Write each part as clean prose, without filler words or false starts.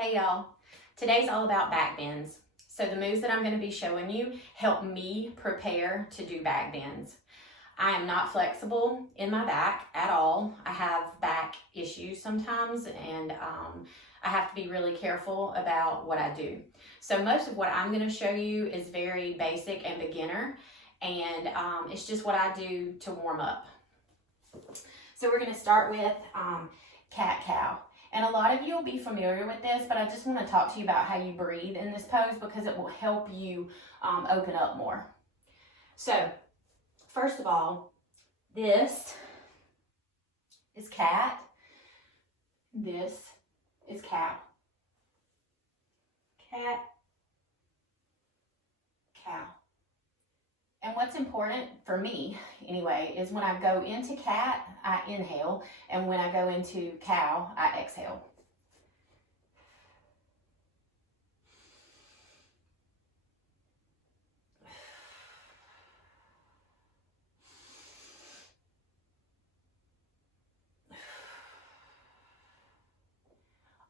Hey y'all, today's all about back bends. So the moves that I'm going to be showing you help me prepare to do back bends. I am not flexible in my back at all. I have back issues sometimes and I have to be really careful about what I do. So most of what I'm going to show you is very basic and beginner, and it's just what I do to warm up. So we're going to start with cat-cow. And a lot of you will be familiar with this, but I just want to talk to you about how you breathe in this pose because it will help you open up more. So, first of all, this is cat, this is cow. Cat, cow. And what's important for me, anyway, is when I go into cat, I inhale, and when I go into cow, I exhale.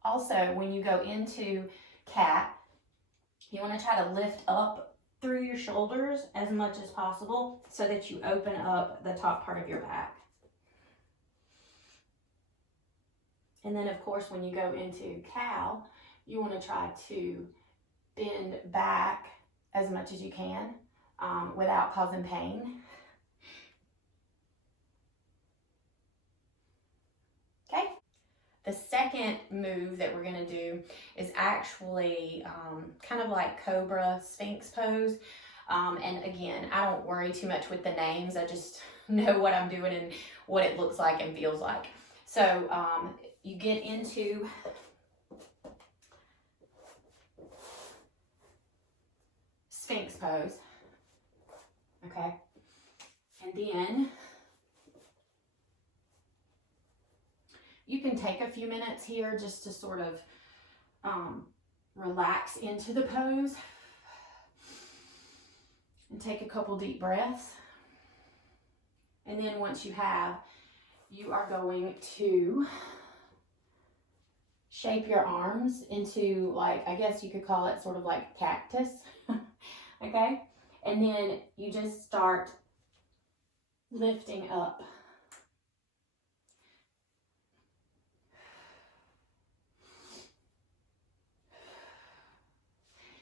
Also, when you go into cat, you want to try to lift up through your shoulders as much as possible so that you open up the top part of your back. And then of course when you go into cow, you want to try to bend back as much as you can without causing pain. Okay. The second move that we're going to do is actually kind of like cobra sphinx pose. And again, I don't worry too much with the names. I just know what I'm doing and what it looks like and feels like. So you get into sphinx pose. Okay. And then you can take a few minutes here just to sort of relax into the pose and take a couple deep breaths. And then once you have, you are going to shape your arms into, like, I guess you could call it sort of like cactus. Okay? And then you just start lifting up.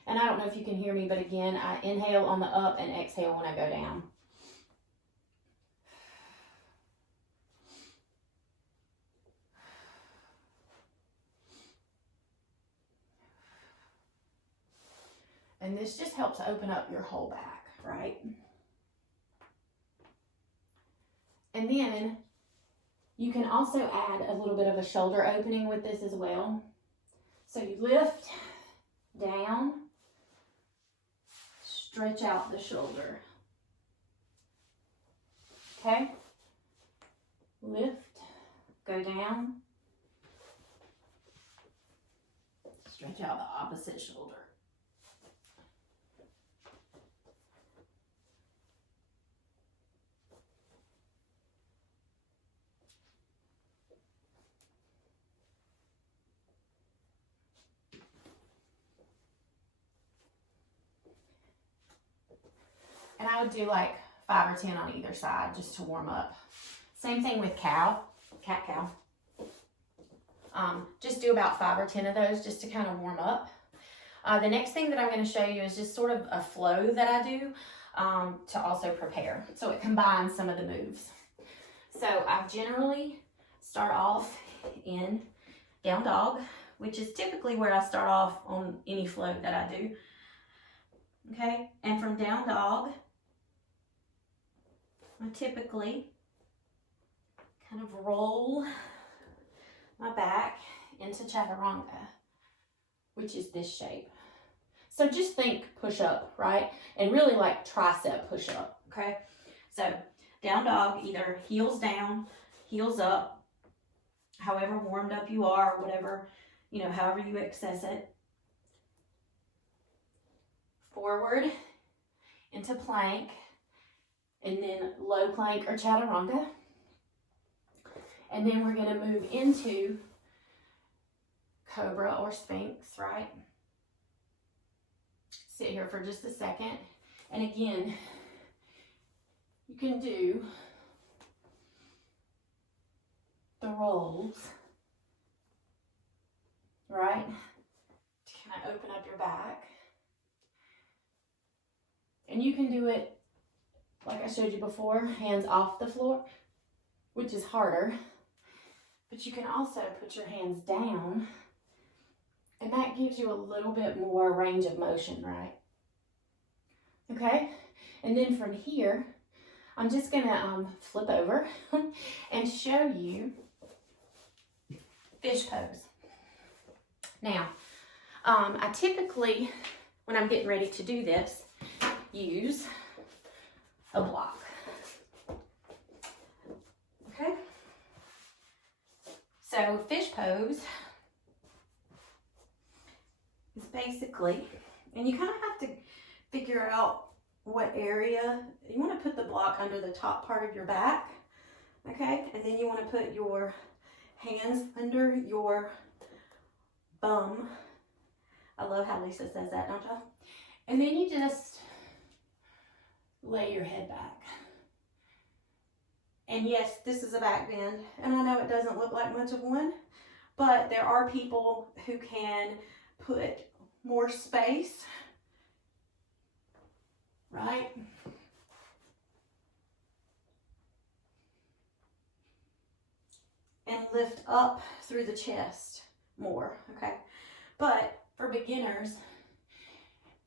And I don't know if you can hear me, but again, I inhale on the up and exhale when I go down. And this just helps open up your whole back, right? And then you can also add a little bit of a shoulder opening with this as well. So you lift down, stretch out the shoulder. Okay? Lift, go down, stretch out the opposite shoulder. And I would do like 5 or 10 on either side just to warm up. Same thing with cow, cat-cow. Just do about 5 or 10 of those just to kind of warm up. The next thing that I'm going to show you is just sort of a flow that I do to also prepare. So it combines some of the moves. So I generally start off in down dog, which is typically where I start off on any float that I do. Okay, and from down dog, I typically kind of roll my back into chaturanga, which is this shape. So just think push up, right? And really like tricep push up, okay? So down dog, either heels down, heels up, however warmed up you are, whatever, you know, however you access it. Forward into plank, and then low plank or chaturanga. And then we're going to move into cobra or sphinx, right? Sit here for just a second. And again, you can do the rolls, right? To kind of open up your back. And you can do it like I showed you before, hands off the floor, which is harder. But you can also put your hands down, and that gives you a little bit more range of motion, right? Okay, and then from here, I'm just gonna flip over and show you fish pose. Now, I typically, when I'm getting ready to do this, use a block. Okay? So fish pose is basically, and you kind of have to figure out what area. You want to put the block under the top part of your back, okay? And then you want to put your hands under your bum. I love how Lisa says that, don't y'all? And then you just lay your head back. And yes, this is a back bend, and I know it doesn't look like much of one, but there are people who can put more space, right? And lift up through the chest more, okay? But for beginners,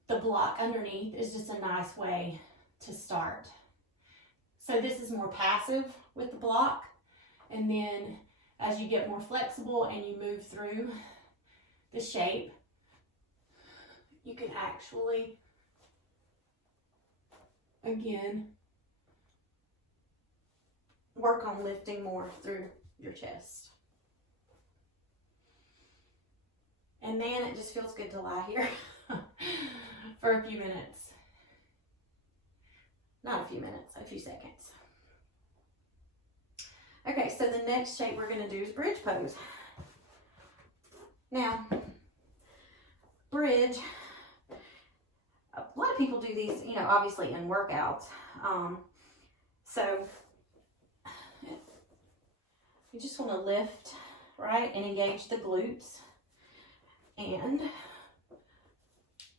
the block underneath is just a nice way to start. So this is more passive with the block, and then as you get more flexible and you move through the shape, you can actually, again, work on lifting more through your chest. And man, it just feels good to lie here for a few minutes. Not a few minutes, a few seconds. Okay, so the next shape we're gonna do is bridge pose. Now, bridge, a lot of people do these, you know, obviously in workouts. So you just wanna lift, right, and engage the glutes. And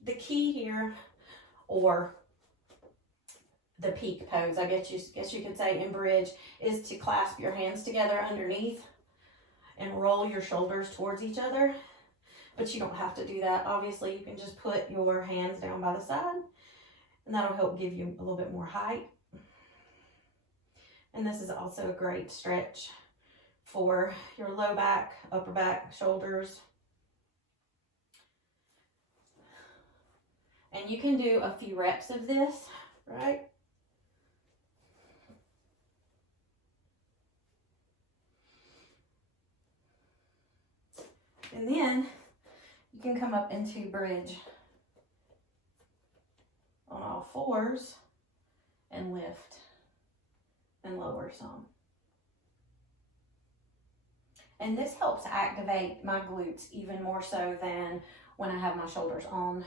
the key here, or the peak pose, I guess you could say, in bridge, is to clasp your hands together underneath and roll your shoulders towards each other. But you don't have to do that. Obviously, you can just put your hands down by the side, and that'll help give you a little bit more height. And this is also a great stretch for your low back, upper back, shoulders. And you can do a few reps of this, right? And then you can come up into bridge on all fours and lift and lower some. And this helps activate my glutes even more so than when I have my shoulders on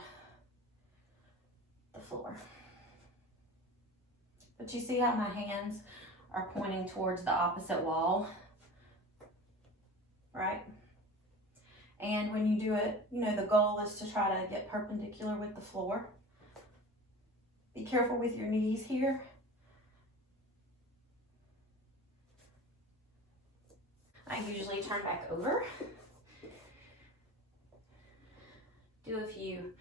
the floor. But you see how my hands are pointing towards the opposite wall, right? And when you do it, you know, the goal is to try to get perpendicular with the floor. Be careful with your knees here. I usually turn back over, do a few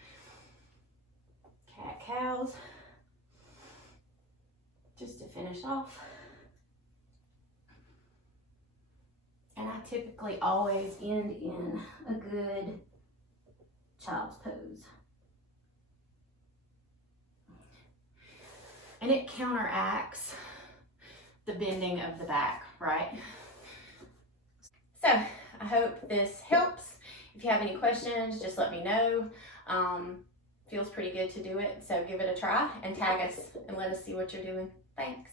cat-cows just to finish off. And I typically always end in a good child's pose. And it counteracts the bending of the back, right? So I hope this helps. If you have any questions, just let me know. Feels pretty good to do it, so give it a try and tag us and let us see what you're doing. Thanks.